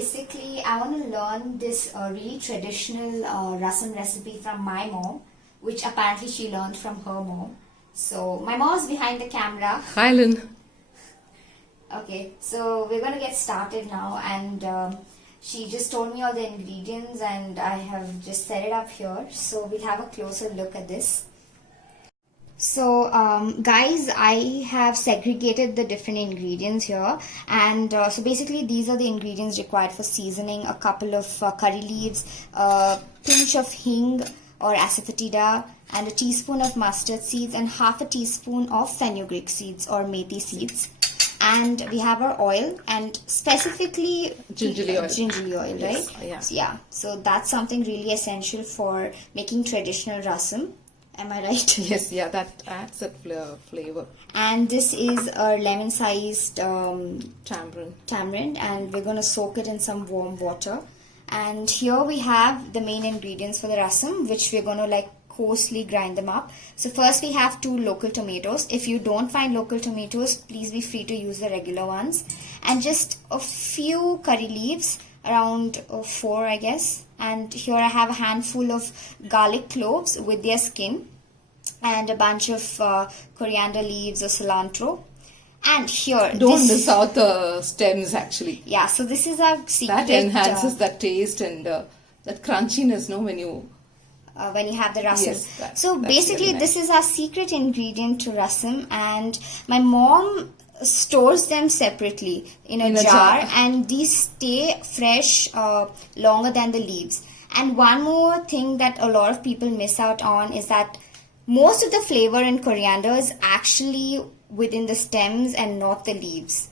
basically I want to learn this really traditional rasam recipe from my mom, which apparently she learned from her mom. So my mom's behind the camera. Hi, Lynn. Okay, so we're going to get started now, and she just told me all the ingredients and I have just set it up here. So we'll have a closer look at this. So guys, I have segregated the different ingredients here, and so basically these are the ingredients required for seasoning: a couple of curry leaves, a pinch of hing or asafoetida, and a teaspoon of mustard seeds, and half a teaspoon of fenugreek seeds or methi seeds. And we have our oil, and specifically Gingerly oil. Gingerly oil, right? Yes, Yeah. So that's something really essential for making traditional rasam. Am I right? Yes, yeah, that adds that flavor. And this is our lemon-sized Tamarind. and we're going to soak it in some warm water. And here we have the main ingredients for the rasam, which we're going to coarsely grind them up. So first we have 2 local tomatoes. If you don't find local tomatoes, please be free to use the regular ones. And just a few curry leaves, around 4 I guess. And here I have a handful of garlic cloves with their skin, and a bunch of coriander leaves or cilantro. And here, Don't miss out the stems actually. Yeah, so this is our secret. That enhances that taste and that crunchiness, no, when you have the rasam. Yes, so that's basically really nice. This is our secret ingredient to rasam, and my mom stores them separately in a jar, and these stay fresh longer than the leaves. And one more thing that a lot of people miss out on is that most of the flavor in coriander is actually within the stems and not the leaves.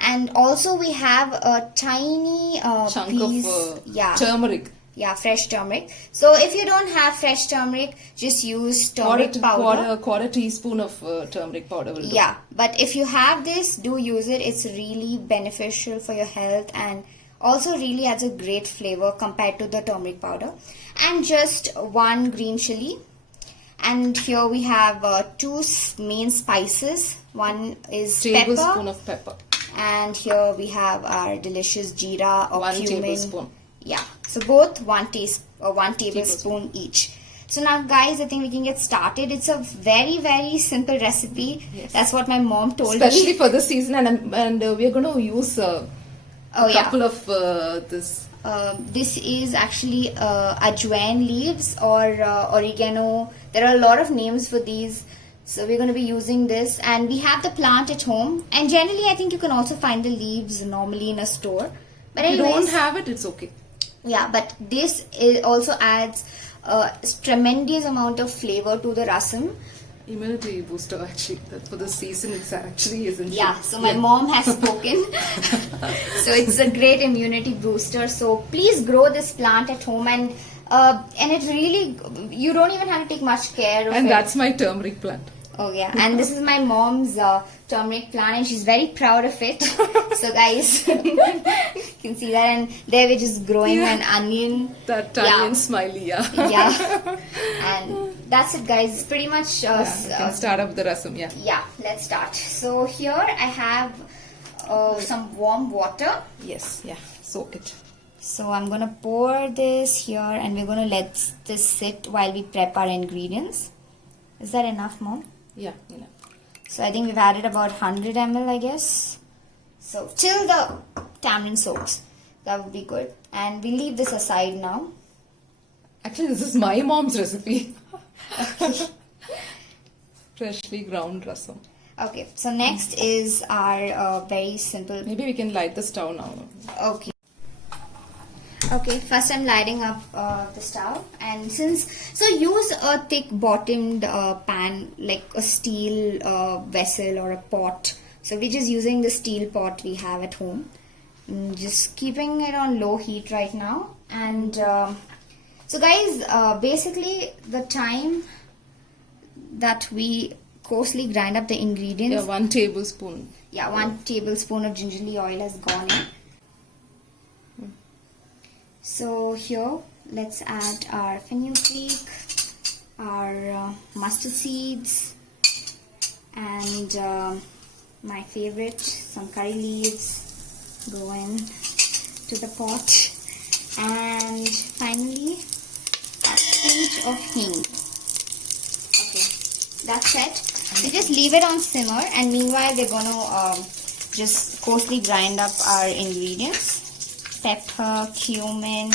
And also we have a tiny chunk piece of turmeric. Yeah, fresh turmeric. So if you don't have fresh turmeric, just use turmeric powder. Quarter teaspoon of turmeric powder will do. Yeah, but if you have this, do use it. It's really beneficial for your health and also really adds a great flavor compared to the turmeric powder. And just 1 green chili. And here we have 2 main spices. One is tablespoon of pepper. And here we have our delicious jeera or 1 cumin. tablespoon. Yeah, so both 1 tablespoon each. So now guys, I think we can get started. It's a very, very simple recipe. Yes. That's what my mom told Especially me. for the season, and we're going to use a couple of this. This is actually ajwain leaves or oregano. There are a lot of names for these. So we're going to be using this, and we have the plant at home. And generally, I think you can also find the leaves normally in a store. But If you anyways, don't have it, it's okay. Yeah, but this also adds a tremendous amount of flavor to the rasam. Immunity booster actually. For the season, it's actually essential. Yeah, so my mom has spoken. So it's a great immunity booster. So please grow this plant at home, and it really, you don't even have to take much care of it. And that's my turmeric plant. Oh yeah, and this is my mom's turmeric plant, and she's very proud of it. So guys, you can see that, and there we're just growing an onion. That onion smiley, yeah. Yeah, and that's it, guys. It's pretty much. We can start up the rasam, yeah. Yeah, let's start. So here I have some warm water. Yes, yeah. Soak it. So I'm gonna pour this here, and we're gonna let this sit while we prep our ingredients. Is that enough, Mom? Yeah, enough. So I think we've added about 100 ml, I guess. So till the tamarind soaks, that would be good. And we leave this aside now. Actually, this is my mom's recipe. Freshly ground rasam. Okay, so next is our very simple. Maybe we can light the stove now. Okay. Okay, first I'm lighting up the stove, and so use a thick bottomed pan, like a steel vessel or a pot. So we're just using the steel pot we have at home. Just keeping it on low heat right now. And so guys, basically the time that we coarsely grind up the ingredients. Yeah, 1 tablespoon. Yeah, 1 tablespoon of gingerly oil has gone in. So here, let's add our fenugreek, our mustard seeds, and my favorite, some curry leaves go in. to the pot. And finally, a pinch of hing. Okay, that's it. We just leave it on simmer, and meanwhile we're gonna just coarsely grind up our ingredients: pepper, cumin,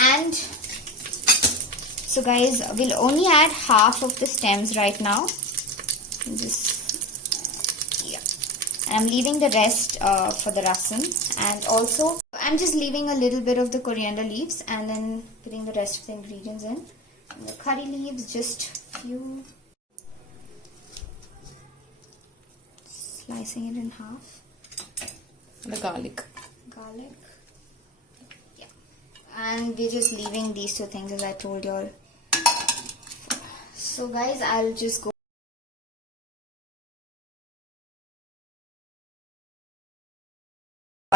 and so guys, we'll only add half of the stems right now. And I'm leaving the rest for the rasam, and also I'm just leaving a little bit of the coriander leaves and then putting the rest of the ingredients in. And the curry leaves, just few, slicing it in half. And the garlic. Yeah, and we're just leaving these two things as I told you all. So guys, I'll just go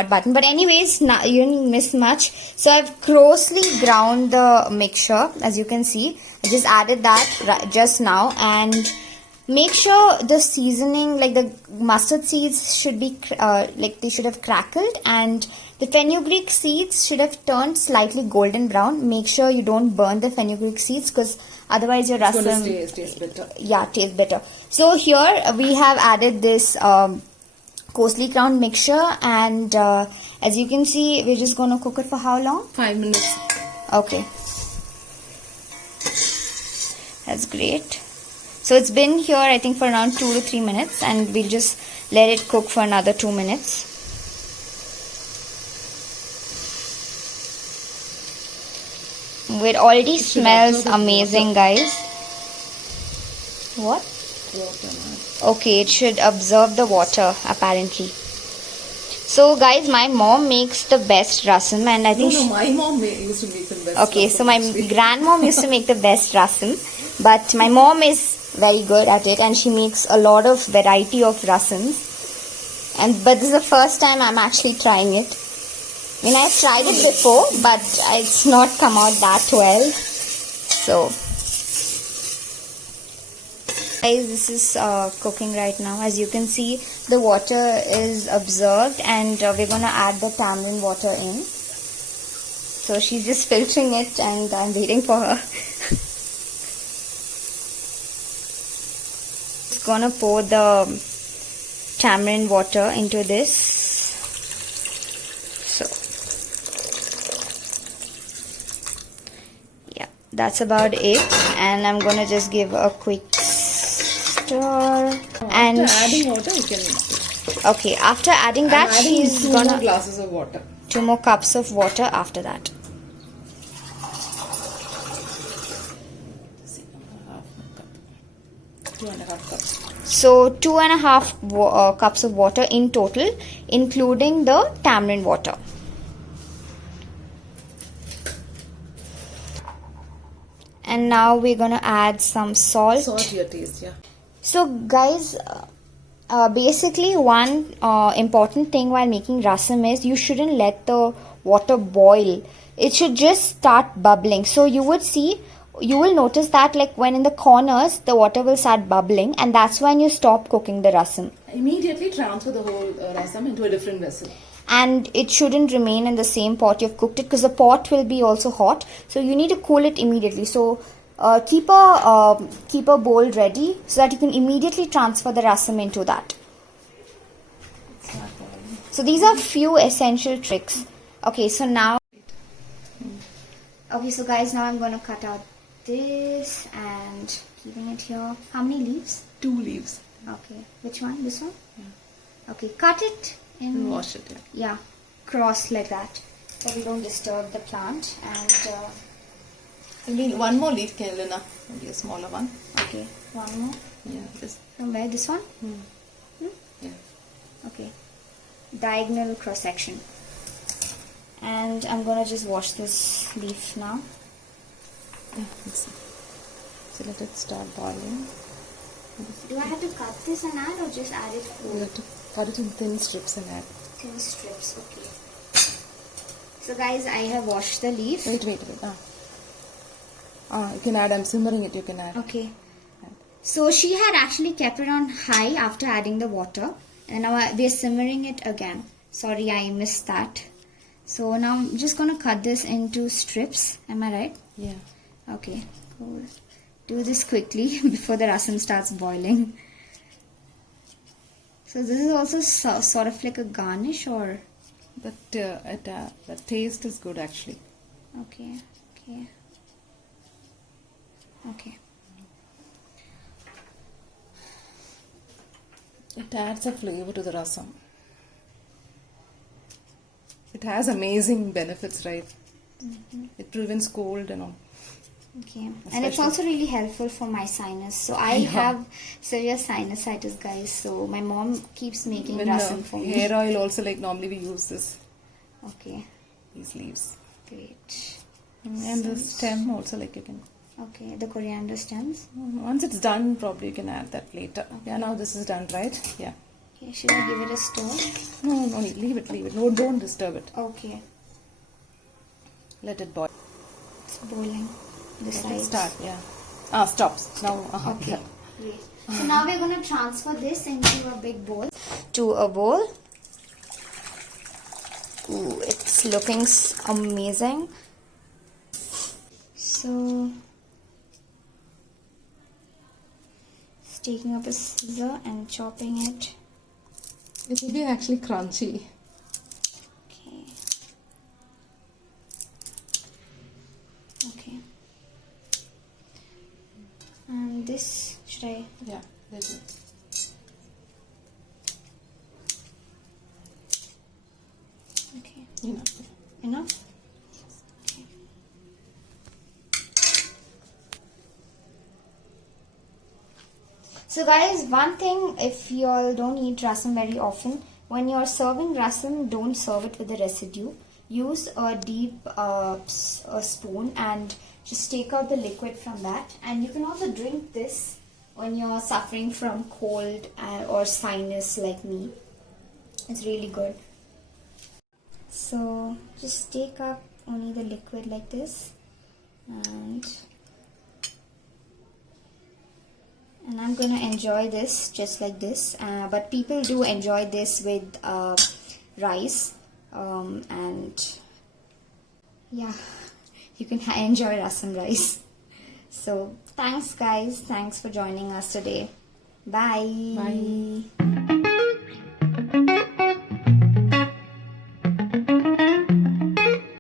button, but anyways, you didn't miss much. So I've closely ground the mixture, as you can see. I just added that just now, and make sure the seasoning, like the mustard seeds, should be like they should have crackled, and the fenugreek seeds should have turned slightly golden brown. Make sure you don't burn the fenugreek seeds, because otherwise your rasam taste bitter. Yeah, taste bitter. So here we have added this coarsely ground mixture, and as you can see, we're just going to cook it for how long? 5 minutes. Okay, that's great. So it's been here, I think, for around 2 to 3 minutes, and we'll just let it cook for another 2 minutes. It already smells amazing, guys. What? Okay, it should absorb the water, apparently. So guys, my mom makes the best rasam, and I think my mom used to make the best. Okay, so my grandmom used to make the best rasam, but my mom is very good at it, and she makes a lot of variety of rasams. But this is the first time I'm actually trying it. I mean, I've tried it before, but it's not come out that well. So guys, this is cooking right now. As you can see, the water is absorbed, and we're going to add the tamarind water in. So she's just filtering it, and I'm waiting for her. Just going to pour the tamarind water into this. So yeah, that's about it, and I'm going to just give a quick and after adding water, you can mix it. Okay, after adding that, she's two gonna more glasses of water. 2 more cups of water after that. Two and a half cups. So 2.5 cups of water in total, including the tamarind water. And now we're gonna add some salt. Salt to your taste, yeah. So guys, basically one important thing while making rasam is you shouldn't let the water boil. It should just start bubbling. So you will notice that, like, when in the corners the water will start bubbling, and that's when you stop cooking the rasam. Immediately transfer the whole rasam into a different vessel. And it shouldn't remain in the same pot you've cooked it, because the pot will be also hot. So you need to cool it immediately. So keep a bowl ready so that you can immediately transfer the rasam into that. So these are few essential tricks. Okay, so now, okay, so guys, now I'm going to cut out this and keeping it here. How many leaves? 2 leaves. Okay, which one? This one? Yeah. Okay, cut it and wash it. Yeah, cross like that, so we don't disturb the plant. And you need 1 more leaf, Kelena. Maybe a smaller one. Okay, 1 more. Yeah, this. From where? This one? Yeah. Okay, diagonal cross section. And I'm gonna just wash this leaf now. Yeah, so let it start boiling. Do I have to cut this and add, or just add it You whole? have to cut it in thin strips and add. Thin strips, okay. So guys, I have washed the leaf. Wait. You can add. I'm simmering it. You can add. Okay. So she had actually kept it on high after adding the water, and now we are simmering it again. Sorry, I missed that. So now I'm just gonna cut this into strips. Am I right? Yeah. Okay. Cool. Do this quickly before the rasam starts boiling. So this is also sort of like a garnish, or? But the taste is good actually. Okay. Okay. Okay. It adds a flavor to the rasam. It has amazing benefits, right? It prevents cold and all. Okay. And it's also really helpful for my sinus. So I have serious sinusitis, guys. So my mom keeps making rasam for me. Hair oil also, like normally we use this. Okay. These leaves. Great. And the stem also, like you can. Okay, the coriander stems. Once it's done, probably you can add that later. Yeah, now this is done, right? Yeah. Okay, should I give it a stir? No need. Leave it. No, don't disturb it. Okay. Let it boil. It's boiling. The Let it sides. start, yeah. Stops. Now, Okay. yeah. Great. So now we're going to transfer this into a big bowl. To a bowl. Ooh, it's looking amazing. So, it's taking up a scissor and chopping it. It will be actually crunchy. Okay. Okay. And this, should I? Yeah, that's it. Okay. Enough. Enough? Okay. So guys, one thing, if you all don't eat rasam very often, when you're serving rasam, don't serve it with the residue. Use a deep a spoon and just take out the liquid from that. And you can also drink this when you're suffering from cold or sinus like me. It's really good. So just take up only the liquid like this, and I'm gonna enjoy this just like this, but people do enjoy this with rice, and yeah, you can enjoy rasam rice. So thanks guys, thanks for joining us today. Bye. Bye.